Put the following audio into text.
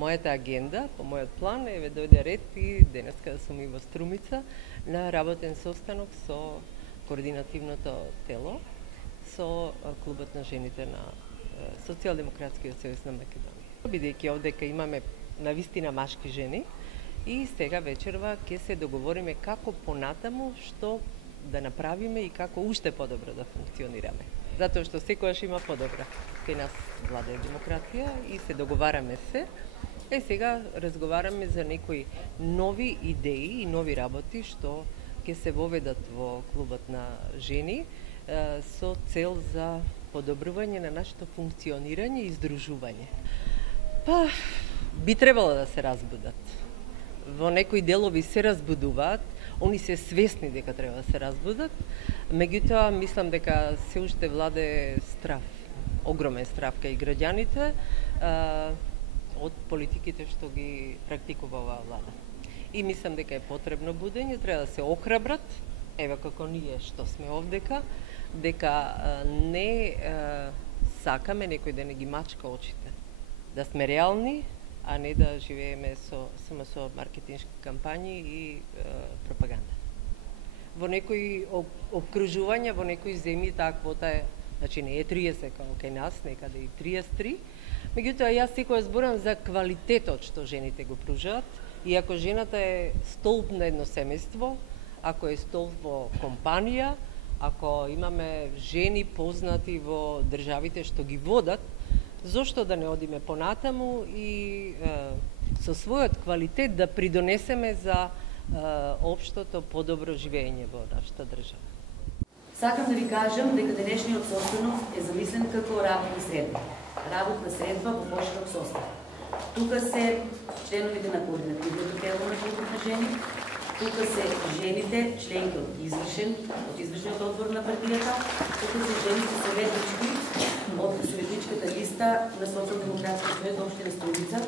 мојата агенда, по мојот план, дојде ред и денеска сум и во Струмица на работен состанок со координативното тело, со клубот на жените на Социјалдемократскиот сојуз на Македонија. Бидејќи овдека имаме навистина машки жени и сега вечерва ќе се договориме како понатаму, што да направиме и како уште подобро да функционираме. Затоа што секојаш има подобра. Кај нас владее демократија и се договараме се. Сега разговараме за некои нови идеи и нови работи што ќе се воведат во клубот на жени со цел за подобрување на нашето функционирање и издружување. Би требало да се разбудат. Во некои делови се разбудуваат, они се свесни дека треба да се разбудат, меѓутоа мислам дека се уште владее страв, огромен страв кај граѓаните од политиките што ги практикува оваа влада. И мислам дека е потребно будење, треба да се охрабрат, еве како ние што сме овдека, дека не сакаме некој да не ги мачка очите, да сме реални, а не да живееме само со маркетиншки кампањи и пропаганда. Во некои обкружувања, во некои земји таа квота е, значи не е 30 како кај нас, некаде и 33, меѓутоа јас секогаш зборам за квалитетот што жените го пружаат и ако жената е столб на едно семејство, ако е столб во компанија, ако имаме жени познати во државите што ги водат, зошто да не одиме понатаму и со својот квалитет да придонесеме за општото подобро живење во нашата држава. Сакам да ви кажам дека денешниот состанок е замислен како работна средба. Работна средба во поширок состав. Тука се членовите на координативното тело на клубот на жени, тука се жените, членки од извршниот одбор на партијата, тука се жените советнички од советничката листа на Социјалдемократскиот сојуз општина Струмица,